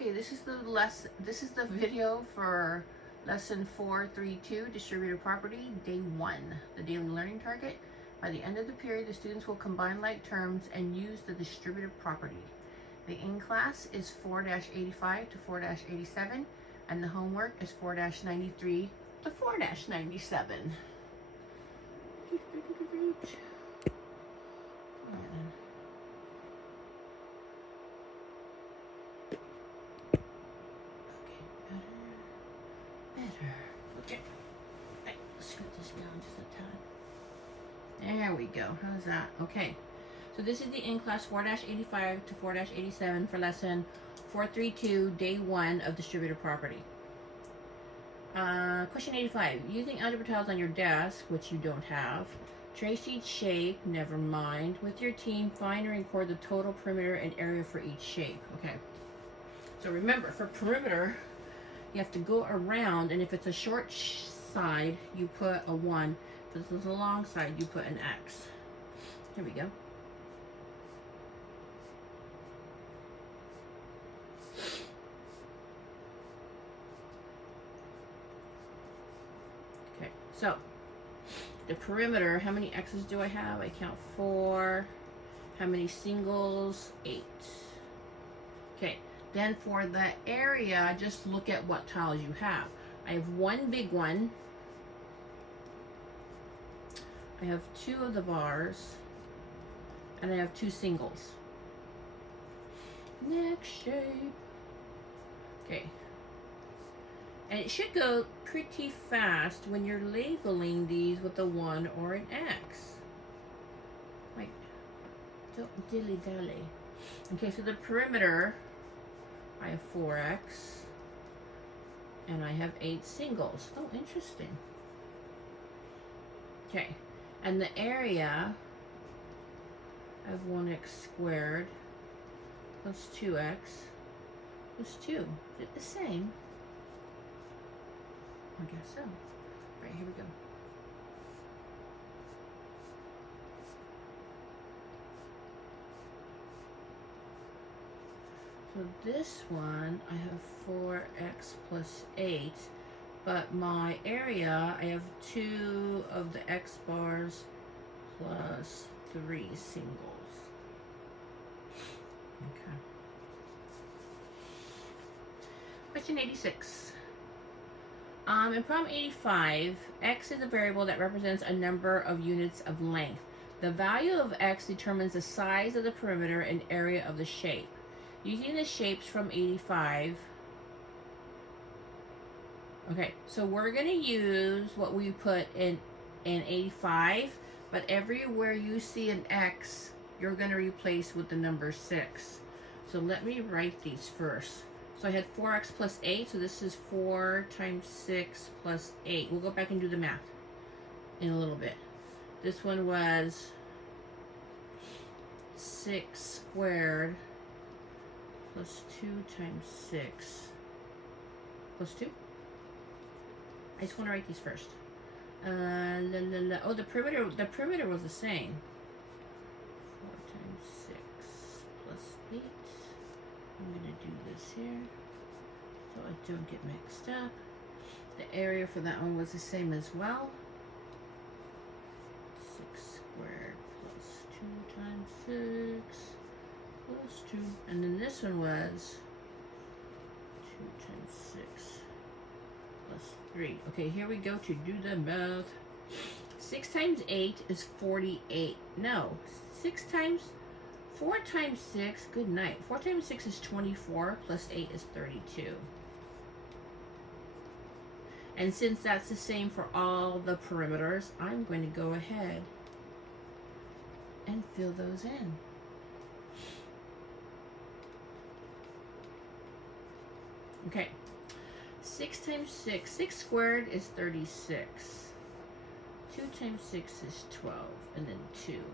Okay, this is the video for lesson 432, Distributive Property, day 1, the daily learning target. By the end of the period, the students will combine like terms and use the distributive property. The in-class is 4-85 to 4-87, and the homework is 4-93 to 4-97. Okay, right, let's scoot this down just a tad. There we go. How's that? Okay, so this is the in-class 4-85 to 4-87 for lesson 432, day 1 of distributive property. Question 85. Using algebra tiles on your desk, which you don't have, trace each shape, never mind. With your team, find and record the total perimeter and area for each shape. Okay, so remember, for perimeter, you have to go around, and if it's a short side, you put a 1. If this is a long side, you put an X. Here we go. Okay, so the perimeter, how many X's do I have? I count 4. How many singles? 8. Okay. Then for the area, just look at what tiles you have. I have one big one. I have 2 of the bars. And I have 2 singles. Next shape. Okay. And it should go pretty fast when you're labeling these with a 1 or an X. Like, don't dilly-dally. Okay, so the perimeter, I have 4X, and I have 8 singles. Oh, interesting. Okay, and the area, I have 1x squared plus 2x plus 2. Is it the same? I guess so. Right, here we go. So this one, I have 4x plus 8, but my area, I have 2 of the x bars plus 3 singles. Okay. Question 86. In problem 85, x is a variable that represents a number of units of length. The value of x determines the size of the perimeter and area of the shape. Using the shapes from 85, okay, so we're going to use what we put in 85, but everywhere you see an X, you're going to replace with the number 6. So let me write these first. So I had 4x plus 8, so this is 4 times 6 plus 8. We'll go back and do the math in a little bit. This one was 6 squared plus 2 times 6 plus 2. I just want to write these first. Oh, the perimeter was the same. 4 times 6 plus 8. I'm going to do this here so I don't get mixed up. The area for that one was the same as well. 6 squared plus 2 times 6 plus 2. And then this one was 2 times 6 plus 3. Okay, here we go to do the math. 6 times 8 is 48. No, 4 times 6, good night. 4 times 6 is 24, plus 8 is 32. And since that's the same for all the perimeters, I'm going to go ahead and fill those in. Okay, 6 times 6, 6 squared is 36. 2 times 6 is 12, and then 2.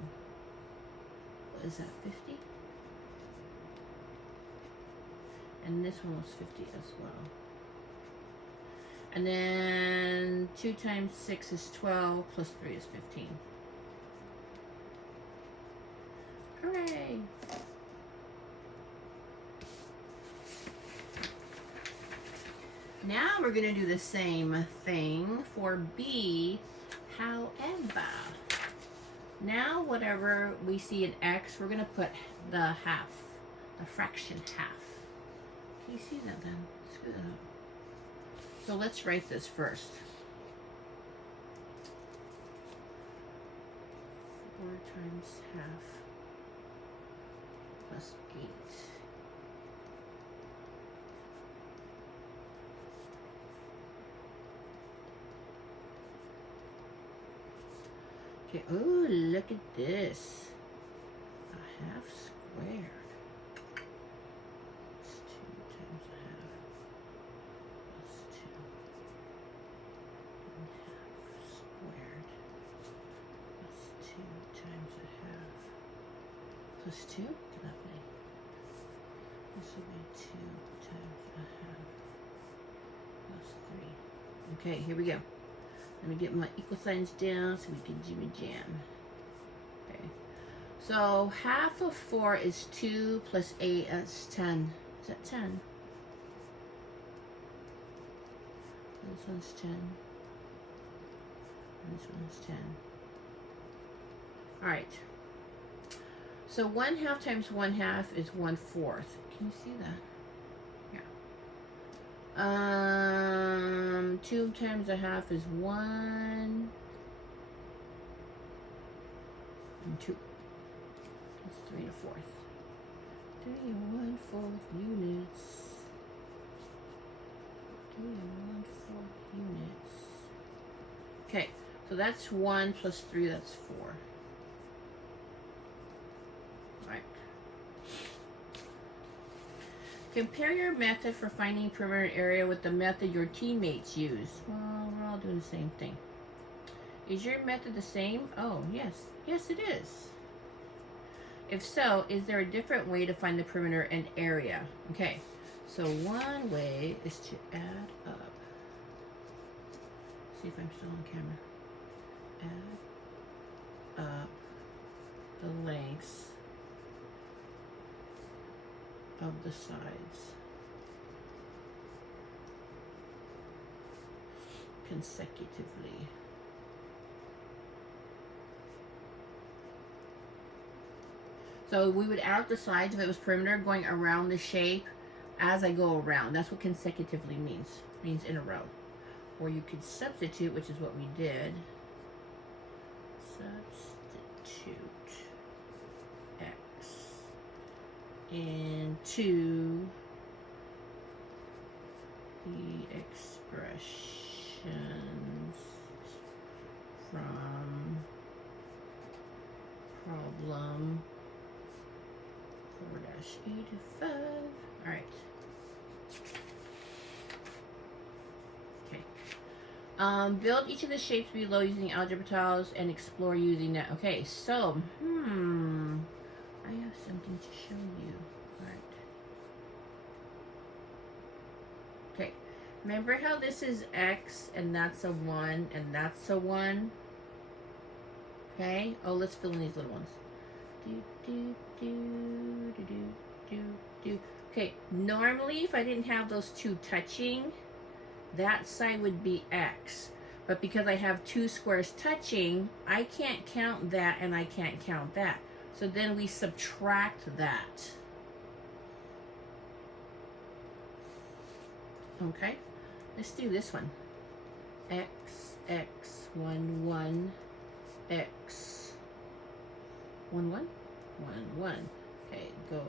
What is that, 50? And this one was 50 as well. And then 2 times 6 is 12, plus 3 is 15. Hooray! Now we're going to do the same thing for B. However, now whatever we see in X, we're going to put the half, the fraction half. Can you see that then? Let's go up. So let's write this first. 4 times half plus 8. Okay, oh, look at this. A half squared. It's 2 times a half plus 2. And half squared plus 2 times a half plus 2. Lovely. This will be 2 times a half plus 3. Okay, here we go. Let me get my equal signs down so we can jimmy jam. Okay. So half of 4 is 2 plus 8, that's 10. Is that 10? This one's 10. And this one's 10. Alright. So 1/2 times 1/2 is 1/4. Can you see that? 2 times a half is 1 and 2. That's 3 1/4. 3 1/4 units. 3 1/4 units. Okay, so that's 1 plus 3, that's 4. Right. Compare your method for finding perimeter area with the method your teammates use. Well, we're all doing the same thing. Is your method the same? Oh, yes. Yes, it is. If so, is there a different way to find the perimeter and area? Okay, so one way is to add up. See if I'm still on camera. Add up the lengths of the sides consecutively. So we would add up the sides if it was perimeter going around the shape as I go around. That's what consecutively means. It means in a row. Or you could substitute, which is what we did. Substitute x into the expressions from problem 4-85. All right. Okay. Build each of the shapes below using algebra tiles and explore using that. Okay, so, I have something to show you. All right. Okay. Remember how this is x and that's a 1 and that's a 1? Okay. Oh, let's fill in these little ones. Okay, normally if I didn't have those two touching, that side would be x. But because I have two squares touching, I can't count that and I can't count that. So then we subtract that. Okay, let's do this one. X, x, 1, 1, x, 1, 1, 1, 1. Okay, go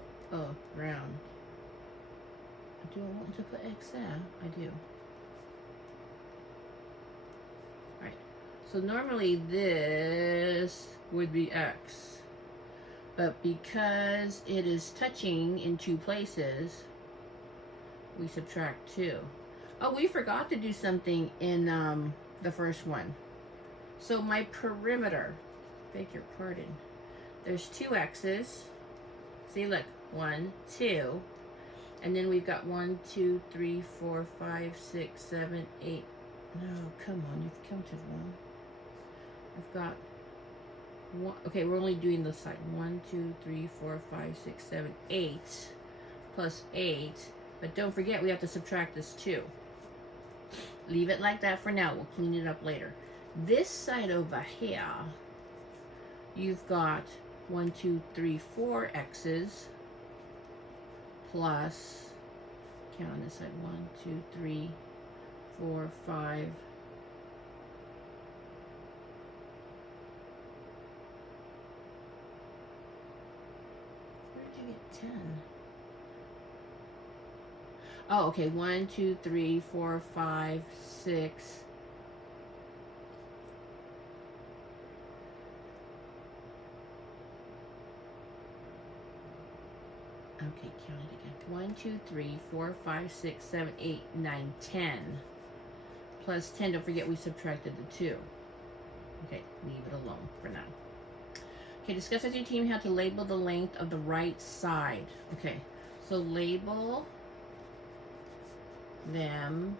around. Do I want to put x there? I do. Right. So normally this would be x. But because it is touching in two places, we subtract 2. Oh, we forgot to do something in the first one. So my perimeter, beg your pardon, there's 2 x's. See, look, 1, 2. And then we've got 1, 2, 3, 4, 5, 6, 7, 8. No, come on, you've counted wrong. I've got 1. Okay, we're only doing this side. 1, 2, 3, 4, 5, 6, 7, 8 plus 8. But don't forget, we have to subtract this 2. Leave it like that for now. We'll clean it up later. This side over here, you've got 1, 2, 3, 4 x's plus, count on this side, 1, 2, 3, 4, 5. Where did you get 10? Oh, okay, 1, 2, 3, 4, 5, 6. Okay, count it again. 1, 2, 3, 4, 5, 6, 7, 8, 9, 10. Plus 10, don't forget we subtracted the 2. Okay, leave it alone for now. Okay, discuss with your team how to label the length of the right side. Okay, so label them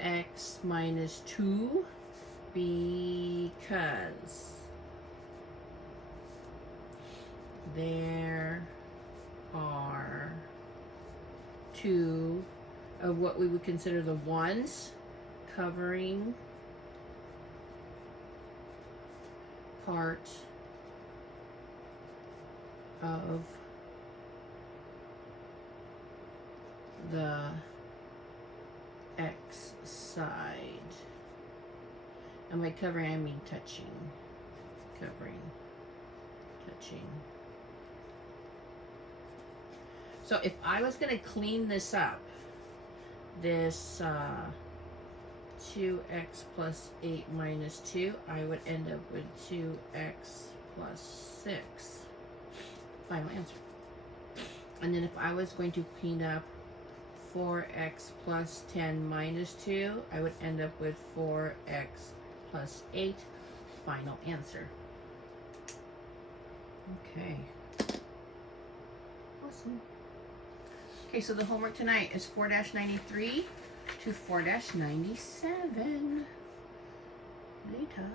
x minus 2 because there are 2 of what we would consider the ones covering part of the x side. And by covering, I mean touching. Covering, touching. So if I was going to clean this up, this 2x plus 8 minus 2, I would end up with 2x plus 6. Final answer. And then if I was going to clean up 4x plus 10 minus 2, I would end up with 4x plus 8. Final answer. Okay. Awesome. Okay, so the homework tonight is 4-93 to 4-97. Later.